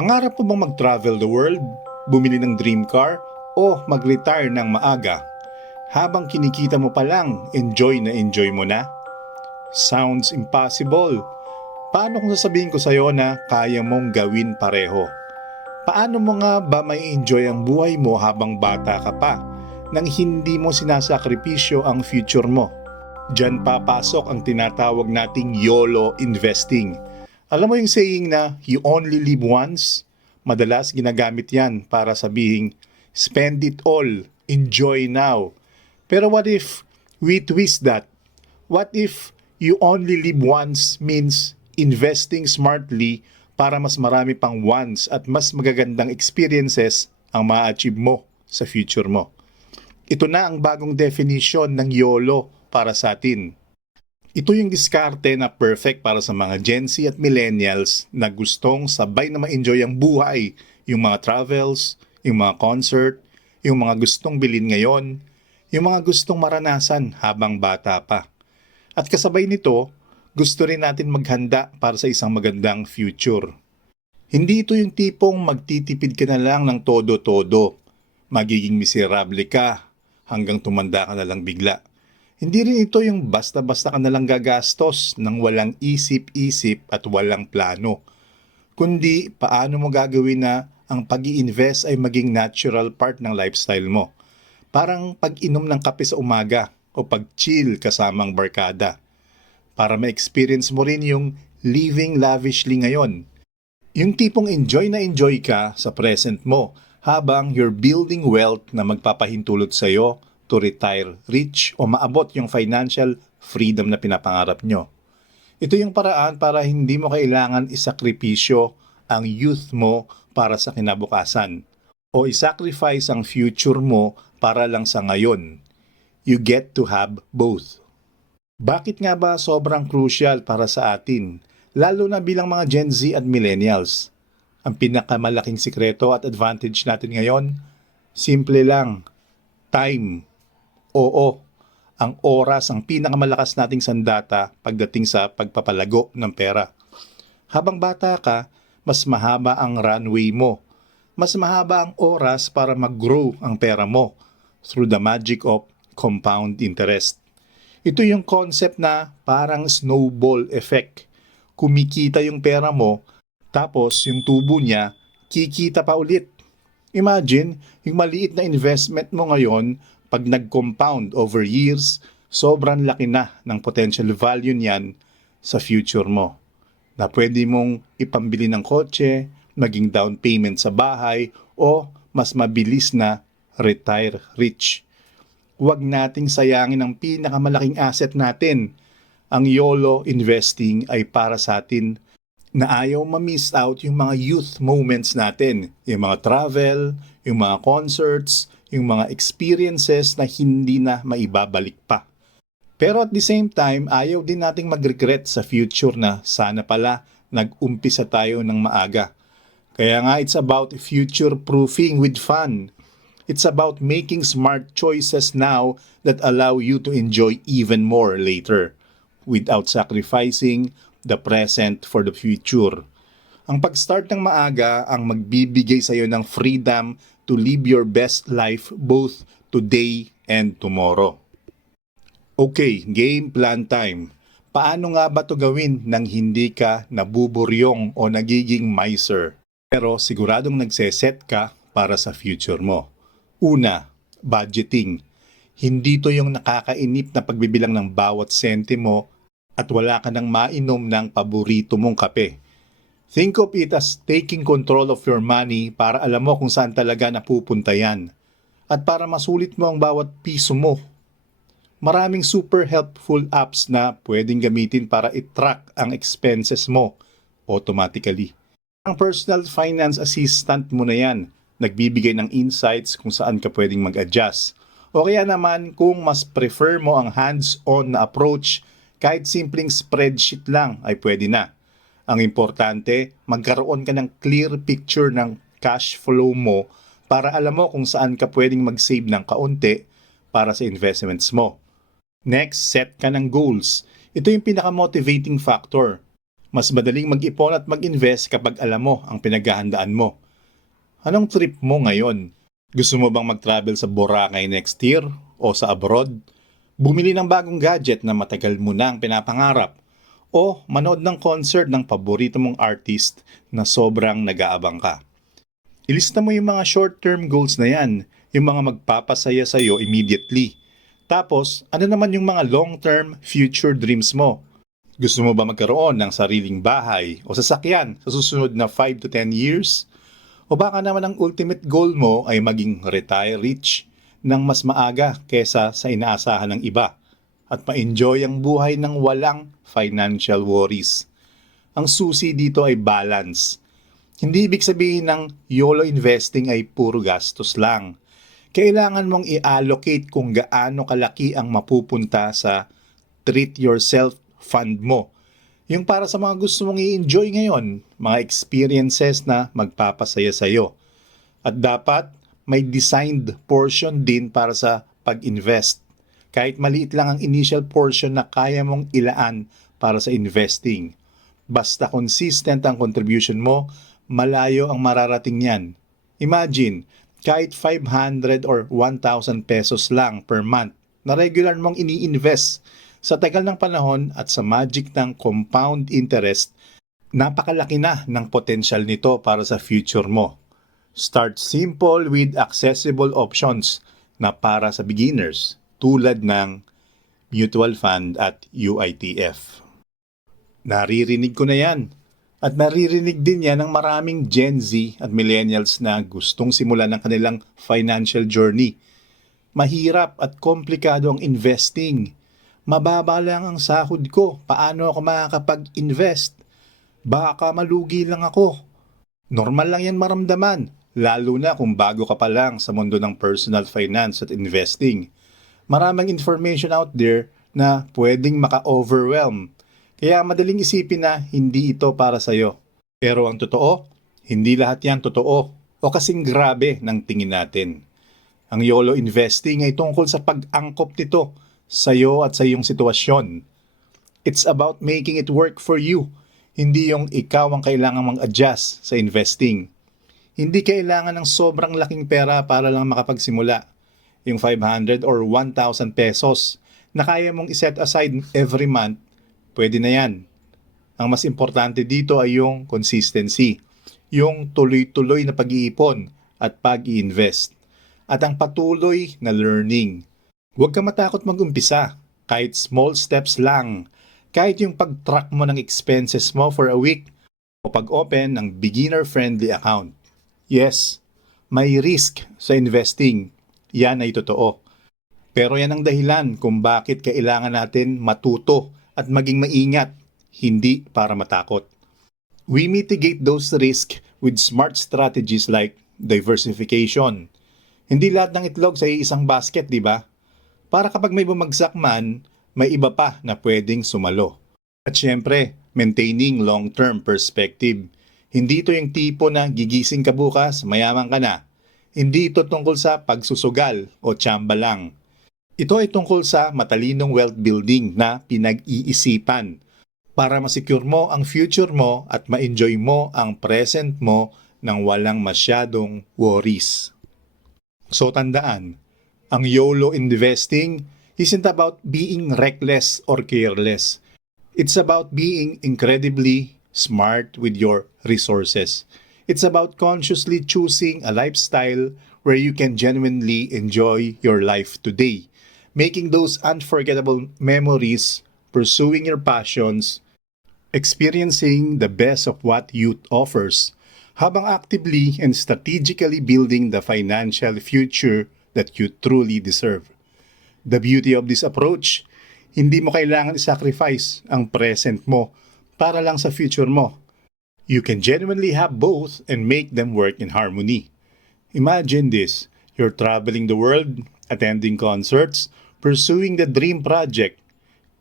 Pangarap mo bang mag-travel the world, bumili ng dream car, o mag-retire ng maaga? Habang kinikita mo pa lang, enjoy na enjoy mo na? Sounds impossible. Paano kung sasabihin ko sa'yo na kaya mong gawin pareho? Paano mo nga ba may enjoy ang buhay mo habang bata ka pa nang hindi mo sinasakripisyo ang future mo? Diyan papasok ang tinatawag nating YOLO investing. Alam mo yung saying na you only live once? Madalas ginagamit yan para sabihing spend it all, enjoy now. Pero what if we twist that? What if you only live once means investing smartly para mas marami pang once at mas magagandang experiences ang ma-achieve mo sa future mo? Ito na ang bagong definition ng YOLO para sa atin. Ito yung diskarte na perfect para sa mga Gen Z at millennials na gustong sabay na ma-enjoy ang buhay, yung mga travels, yung mga concert, yung mga gustong bilhin ngayon, yung mga gustong maranasan habang bata pa. At kasabay nito, gusto rin natin maghanda para sa isang magandang future. Hindi ito yung tipong magtitipid ka na lang ng todo-todo. Magiging miserable ka hanggang tumanda ka na lang bigla. Hindi rin ito yung basta-basta ka na lang gagastos ng walang isip-isip at walang plano. Kundi paano mo gagawin na ang pag invest ay maging natural part ng lifestyle mo. Parang pag-inom ng kape sa umaga o pag-chill kasamang barkada. Para ma-experience mo rin yung living lavishly ngayon. Yung tipong enjoy na enjoy ka sa present mo habang you're building wealth na magpapahintulot sa'yo to retire rich o maabot yung financial freedom na pinapangarap nyo. Ito yung paraan para hindi mo kailangan isakripisyo ang youth mo para sa kinabukasan o isacrifice ang future mo para lang sa ngayon. You get to have both. Bakit nga ba sobrang crucial para sa atin, lalo na bilang mga Gen Z at Millennials? Ang pinakamalaking sikreto at advantage natin ngayon, simple lang, time. Oo, ang oras ang pinakamalakas nating sandata pagdating sa pagpapalago ng pera. Habang bata ka, mas mahaba ang runway mo. Mas mahaba ang oras para mag-grow ang pera mo through the magic of compound interest. Ito yung concept na parang snowball effect. Kumikita yung pera mo, tapos yung tubo niya, kikita pa ulit. Imagine, yung maliit na investment mo ngayon, pag nag-compound over years, sobrang laki na ng potential value niyan sa future mo. Na pwede mong ipambili ng kotse, maging down payment sa bahay, o mas mabilis na retire rich. Huwag nating sayangin ang pinakamalaking asset natin. Ang YOLO investing ay para sa atin na ayaw ma-miss out yung mga youth moments natin. Yung mga travel, yung mga concerts, yung mga experiences na hindi na maibabalik pa. Pero at the same time, ayaw din nating mag-regret sa future na sana pala nag-umpisa tayo ng maaga. Kaya nga it's about future-proofing with fun. It's about making smart choices now that allow you to enjoy even more later without sacrificing the present for the future. Ang pag-start ng maaga ang magbibigay sa iyo ng freedom to live your best life both today and tomorrow. Okay, game plan time. Paano nga ba to gawin nang hindi ka nabuburyong o nagiging miser? Pero siguradong nagseset ka para sa future mo. Una, budgeting. Hindi to yung nakakainip na pagbibilang ng bawat sentimo at wala ka nang mainom ng paborito mong kape. Think of it as taking control of your money para alam mo kung saan talaga napupunta yan. At para masulit mo ang bawat piso mo. Maraming super helpful apps na pwedeng gamitin para i-track ang expenses mo automatically. Ang personal finance assistant mo na yan, nagbibigay ng insights kung saan ka pwedeng mag-adjust. O kaya naman kung mas prefer mo ang hands-on na approach, kahit simpleng spreadsheet lang ay pwede na. Ang importante, magkaroon ka ng clear picture ng cash flow mo para alam mo kung saan ka pwedeng mag-save ng kaunti para sa investments mo. Next, set ka ng goals. Ito yung pinaka-motivating factor. Mas madaling mag-ipon at mag-invest kapag alam mo ang pinaghahandaan mo. Anong trip mo ngayon? Gusto mo bang mag-travel sa Boracay next year o sa abroad? Bumili ng bagong gadget na matagal mo nang pinapangarap? O manood ng concert ng paborito mong artist na sobrang nag-aabang ka? Ilista mo yung mga short-term goals na yan, yung mga magpapasaya sa'yo immediately. Tapos, ano naman yung mga long-term future dreams mo? Gusto mo ba magkaroon ng sariling bahay o sasakyan sa susunod na 5 to 10 years? O baka naman ang ultimate goal mo ay maging retire rich ng mas maaga kesa sa inaasahan ng iba at ma-enjoy ang buhay ng walang financial worries. Ang susi dito ay balance. Hindi ibig sabihin ng YOLO investing ay puro gastos lang. Kailangan mong i-allocate kung gaano kalaki ang mapupunta sa treat yourself fund mo. Yung para sa mga gusto mong i-enjoy ngayon, mga experiences na magpapasaya sa'yo. At dapat may designed portion din para sa pag-invest. Kahit maliit lang ang initial portion na kaya mong ilaan para sa investing. Basta consistent ang contribution mo, malayo ang mararating niyan. Imagine, kahit 500 or 1,000 pesos lang per month na regular mong ini-invest sa tagal ng panahon at sa magic ng compound interest, napakalaki na ng potential nito para sa future mo. Start simple with accessible options na para sa beginners tulad ng mutual fund at UITF. Naririnig ko na yan. At naririnig din yan ng maraming Gen Z at millennials na gustong simulan ng kanilang financial journey. Mahirap at komplikado ang investing mababa lang ang sahod ko. Paano ako makakapag-invest? Baka malugi lang ako. Normal lang yan maramdaman, lalo na kung bago ka pa lang sa mundo ng personal finance at investing. Maraming information out there na pwedeng maka-overwhelm. Kaya madaling isipin na hindi ito para sa'yo. Pero ang totoo, hindi lahat yan totoo o kasing grabe ng tingin natin. Ang YOLO investing ay tungkol sa pag-angkop nito sa'yo at sa iyong sitwasyon. It's about making it work for you, hindi yung ikaw ang kailangan mag-adjust sa investing. Hindi kailangan ng sobrang laking pera para lang makapagsimula. Yung 500 or 1,000 pesos na kaya mong iset aside every month, pwede na yan. Ang mas importante dito ay yung consistency, yung tuloy-tuloy na pag-iipon at pag-i-invest, at ang patuloy na learning. Huwag ka matakot mag-umpisa, kahit small steps lang, kahit yung pag-track mo ng expenses mo for a week o pag-open ng beginner-friendly account. Yes, may risk sa investing. Yan ay totoo. Pero yan ang dahilan kung bakit kailangan natin matuto at maging maingat, hindi para matakot. We mitigate those risks with smart strategies like diversification. Hindi lahat ng itlog sa isang basket, di ba? Para kapag may bumagsak man, may iba pa na pwedeng sumalo. At syempre, maintaining long-term perspective. Hindi ito yung tipo na gigising ka bukas, mayaman ka na. Hindi ito tungkol sa pagsusugal o tsamba lang. Ito ay tungkol sa matalinong wealth building na pinag-iisipan para masecure mo ang future mo at ma-enjoy mo ang present mo nang walang masyadong worries. So tandaan, ang YOLO investing isn't about being reckless or careless. It's about being incredibly smart with your resources. It's about consciously choosing a lifestyle where you can genuinely enjoy your life today, making those unforgettable memories, pursuing your passions, experiencing the best of what youth offers, habang actively and strategically building the financial future that you truly deserve. The beauty of this approach, hindi mo kailangan i-sacrifice ang present mo para lang sa future mo. You can genuinely have both and make them work in harmony. Imagine this, you're traveling the world, attending concerts, pursuing the dream project,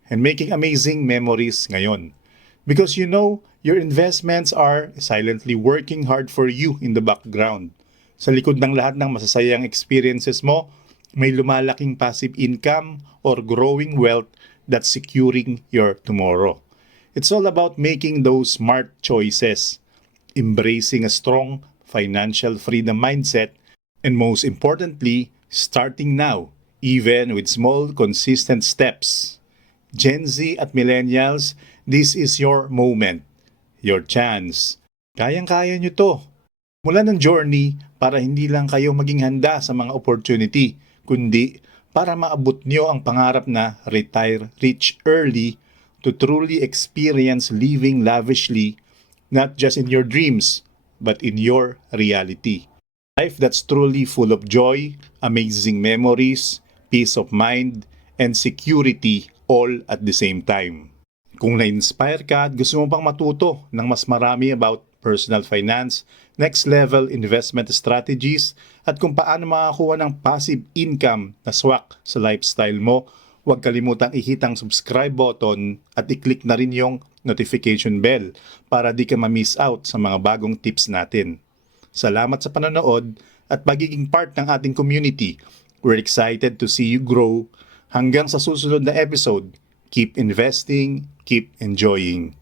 and making amazing memories ngayon. Because you know, your investments are silently working hard for you in the background. Sa likod ng lahat ng masasayang experiences mo, may lumalaking passive income or growing wealth that's securing your tomorrow. It's all about making those smart choices, embracing a strong financial freedom mindset, and most importantly, starting now, even with small, consistent steps. Gen Z at Millennials, this is your moment, your chance. Kayang-kaya nyo to. Mula ng journey para hindi lang kayo maging handa sa mga opportunity, kundi para maabot nyo ang pangarap na retire rich early to truly experience living lavishly, not just in your dreams, but in your reality. Life that's truly full of joy, amazing memories, peace of mind, and security all at the same time. Kung na-inspire ka at gusto mo pang matuto ng mas marami about personal finance, next level investment strategies, at kung paano makakuha ng passive income na swak sa lifestyle mo, huwag kalimutang i-hit ang subscribe button at i-click na rin yung notification bell para di ka ma-miss out sa mga bagong tips natin. Salamat sa panonood at pagiging part ng ating community. We're excited to see you grow. Hanggang sa susunod na episode, keep investing, keep enjoying.